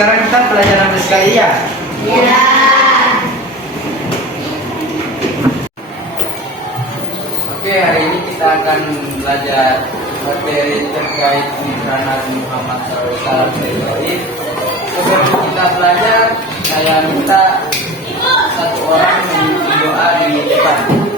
sekarang kita pelajaran sekali ya. Ya. Oke, hari ini kita akan belajar materi terkait Putra Nabi Muhammad SAW. Sebelum kita belajar, saya minta satu orang memimpin doa di depan.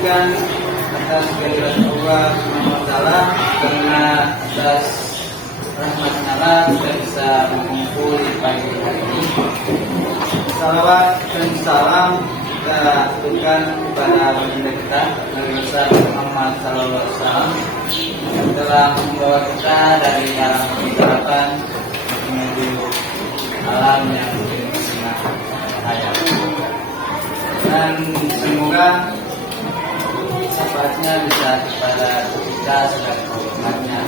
panjatkan atas kehadiran Allah SWT, karena atas rahmatnya Allah kita bisa mengumpul di pagi hari ini. Salawat dan salam kita aturkan kepada baginda kita Nabi besar Muhammad SAW yang telah membawa kita dari alam kegelapan menuju alam yang sangat cahaya. Dan semoga syafaatnya bisa kepada kita selaku umatnya.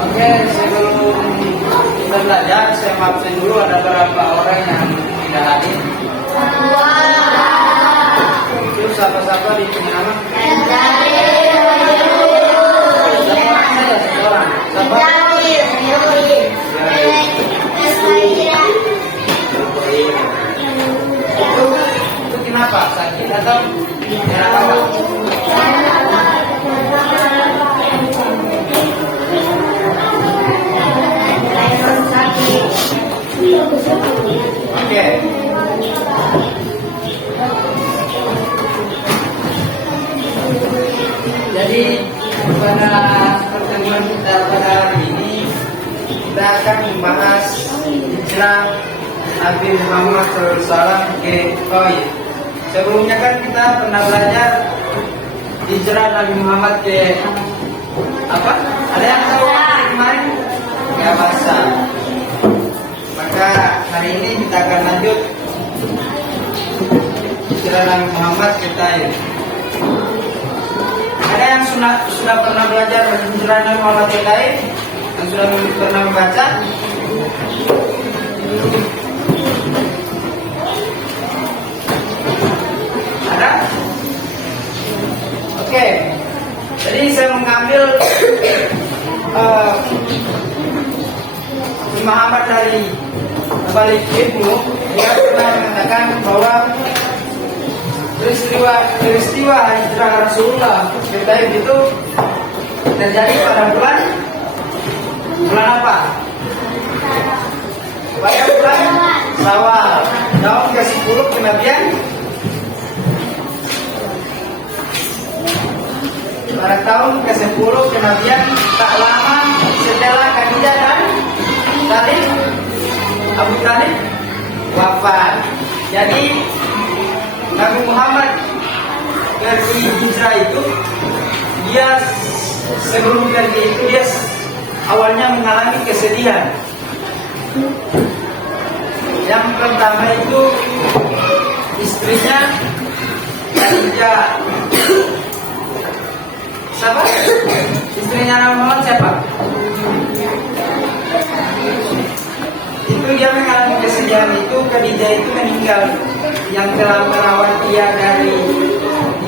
Oke, sebelum kita belajar, saya maafkan dulu ada beberapa orang yang tidak hadir. Terus siapa-siapa di sini nama? Itu kenapa? Sakit atau enak apa? Oke. Jadi pada pertemuan kita pada hari ini kita akan membahas hijrah Nabi Muhammad SAW ke Taif. Sebelumnya kan kita pernah belajar hijrah Nabi Muhammad ke apa? Ada yang tahu kemarin? Ke Habasyah. Maka hari ini kita akan lanjut hijrah Nabi Muhammad ke Taif. Ada yang sudah pernah belajar hijrah Nabi Muhammad ke Taif? Yang sudah pernah membaca? Ada? Oke. Jadi saya mengambil Muhammad dari Balik Ibnu, dia pernah mengatakan bahwa peristiwa hijrah Rasulullah ke Taif itu terjadi pada bulan apa? Pada bulan Syawal, tahun ke-10 kenabian. Pada tahun ke-10 kenabian, tak lama setelah Khadijah dan Abu Talib wafat. Jadi Nabi Muhammad pergi hijrah itu, dia sebelum pergi itu dia awalnya mengalami kesedihan. Yang pertama itu istrinya Khadijah. Siapa? Istrinya Nabi Muhammad siapa? Itu dia mengalami kesedihan itu. Khadijah itu meninggal, yang telah merawat dia dari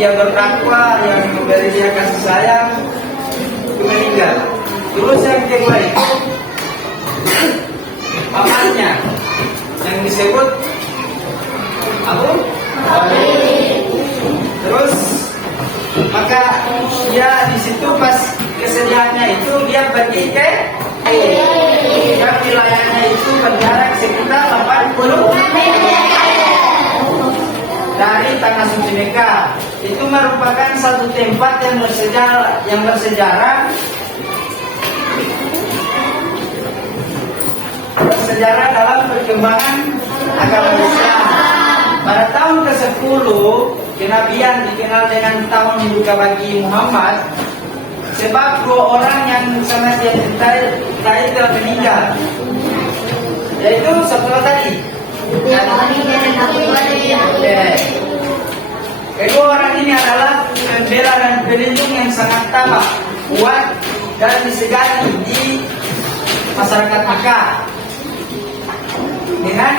dia bertakwa, yang memberi dia kasih sayang, itu meninggal. Terus yang kedua itu pamannya yang disebut Abu Talib. Terus maka dia di situ pas kesedihannya itu dia pergi ke yang wilayahnya itu berjarak sekitar 80 dari tanah suci Mekah. Itu merupakan satu tempat yang bersejarah dalam perkembangan agama Islam. Pada tahun ke-10 kenabian dikenal dengan tahun duka bagi Muhammad, sebab dua orang yang sangat dia cintai telah meninggal, yaitu satu tadi. Kedua orang ini adalah pembela dan pelindung yang sangat tamak, kuat dan disegani di masyarakat Makkah. Dengan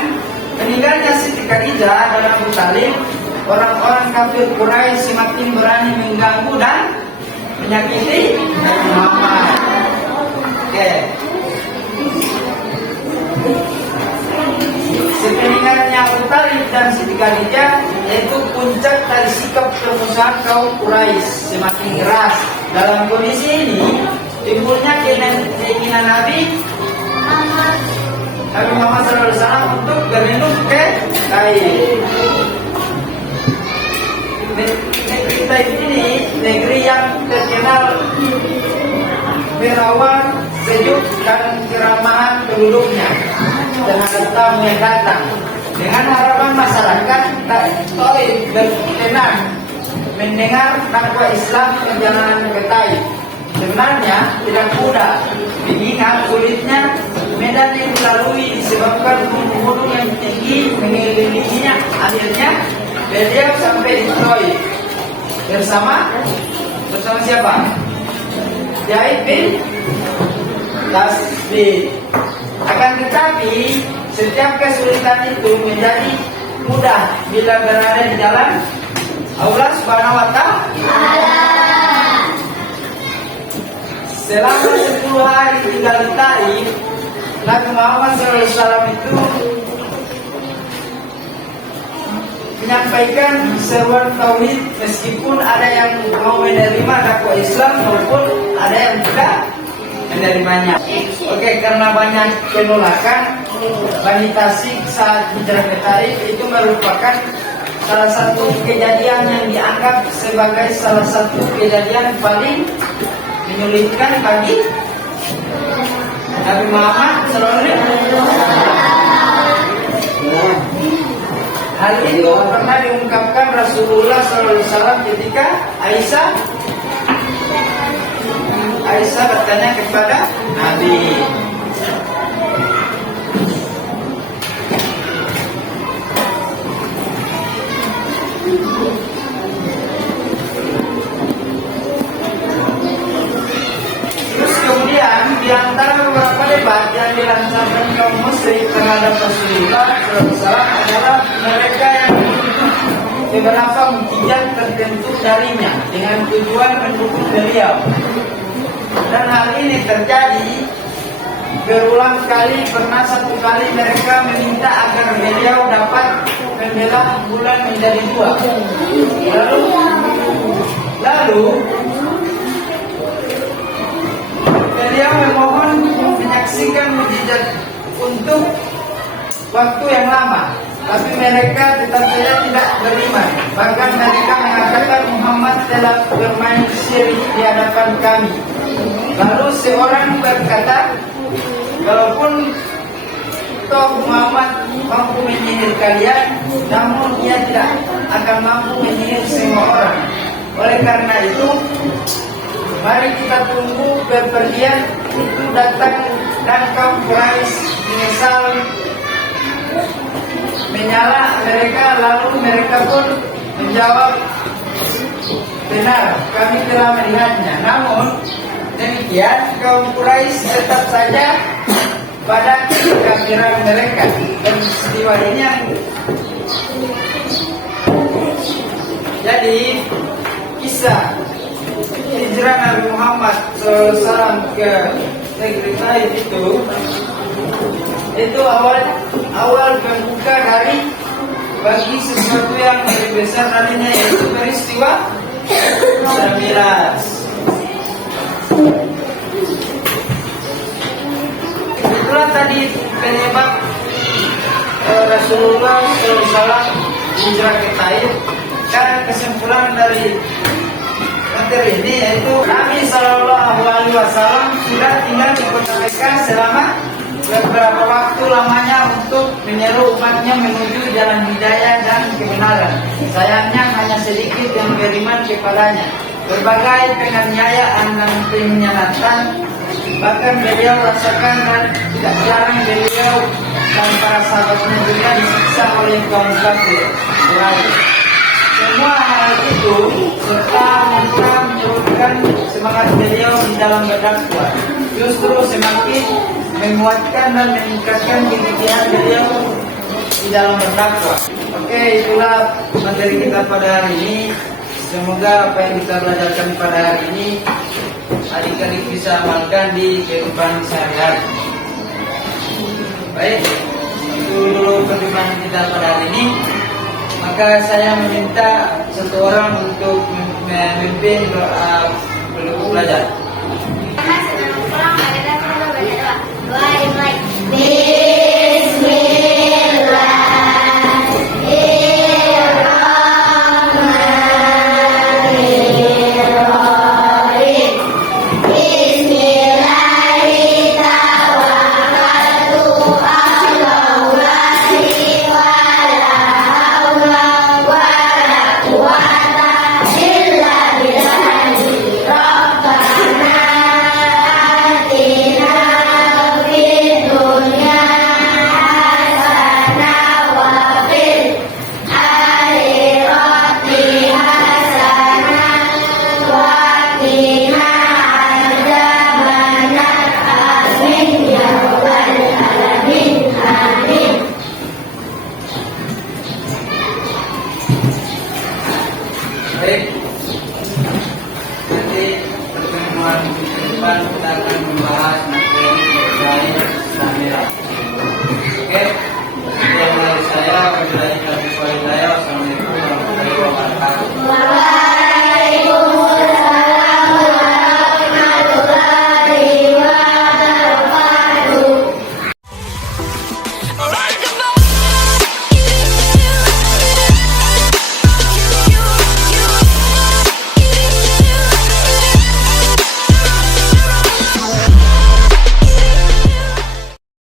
meninggalnya Siti Khadijah dan Abu Talib, orang-orang kafir Quraisy semakin berani mengganggu dan menyakiti Nabi Muhammad. Oke. Sepeninggalnya Abu Talib dan Siti Khadijah, yaitu puncak dari sikap permusuhan kaum Quraisy semakin keras. Dalam kondisi ini timbulnya keinginan Nabi Muhammad SAW untuk berlindung ke Taif. negeri yang terkenal merawat, sejuk, dan keramahan penduduknya terhadap tamu yang datang. Dengan harapan masyarakat Taif berkenan mendengar dakwah Islam perjalanan ke Taif. Sebenarnya tidak mudah, mengingat sulitnya medan yang dilalui disebabkan gunung-gunung yang tinggi mengelilinginya. Akhirnya beliau sampai di Taif bersama siapa? Zaid bin Tasbih. Akan tetapi setiap kesulitan itu menjadi mudah bila berada di jalan Allah Subhanahu wa Ta'ala. Selama 10 hari tinggal di Taif, Nabi Muhammad SAW itu menyampaikan seruan tauhid, meskipun ada yang mau menerima dakwah Islam maupun ada yang tidak menerimanya. Oke, karena banyak penolakan, Bani Tasik saat hijrah ke Taif itu merupakan salah satu kejadian yang dianggap sebagai salah satu kejadian paling menyulitkan bagi Nabi Muhammad SAW. Hal itu pernah diungkapkan Rasulullah SAW ketika Aisyah bertanya kepada Nabi. Terus kemudian di antara beberapa debat yang dilancarkan kaum musyrik terhadap Rasulullah SAW adalah mereka yang menuntut beberapa mukjizat tertentu darinya dengan tujuan mendukung beliau. Dan hal ini terjadi berulang kali. Pernah satu kali mereka meminta agar beliau dapat membelah bulan menjadi 2. Lalu beliau memohon menyaksikan mukjizat untuk waktu yang lama, tapi mereka tetap saja tidak beriman. Bahkan mereka mengatakan Muhammad telah bermain syirik di hadapan kami. Lalu seorang berkata, walaupun toh Muhammad mampu menyihir kalian, namun ia tidak akan mampu menyihir semua orang. Oleh karena itu, mari kita tunggu bepergian itu datang dan kaum Quraisy menyesal menyala mereka. Lalu mereka pun menjawab, benar, kami telah melihatnya. Namun demikian kaum Quraisy tetap saja pada kekafiran mereka. Dan peristiwa ini jadi kisah hijrah Nabi Muhammad SAW ke negeri Taif itu awal pembuka dari bagi sesuatu yang lebih besar darinya, yaitu peristiwa Mi'raj. Itulah tadi penyebab Rasulullah SAW hijrah ke Taif. Dan kesimpulan dari materi ini yaitu Nabi SAW sudah tinggal di kota Mekah selama beberapa waktu lamanya untuk menyeru umatnya menuju jalan hidayah dan kebenaran. Sayangnya hanya sedikit yang beriman kepadanya. Berbagai penganiayaan dan pengkhianatan bahkan beliau rasakan, dan tidak jarang beliau dan para sahabatnya juga disiksa oleh kaum kafir. Semua hal itu serta menyebabkan semangat beliau di dalam berdakwah justru semakin menguatkan dan meningkatkan kegigihan beliau di dalam berdakwah. Oke, itulah materi kita pada hari ini. Semoga apa yang kita belajarkan pada hari ini adik-adik bisa amalkan di kehidupan sehari-hari. Baik, itu dulu perjumpaan kita pada hari ini. Maka saya meminta satu orang untuk memimpin doa penutup belajar. Baik, nanti pertemuan ke depan kita akan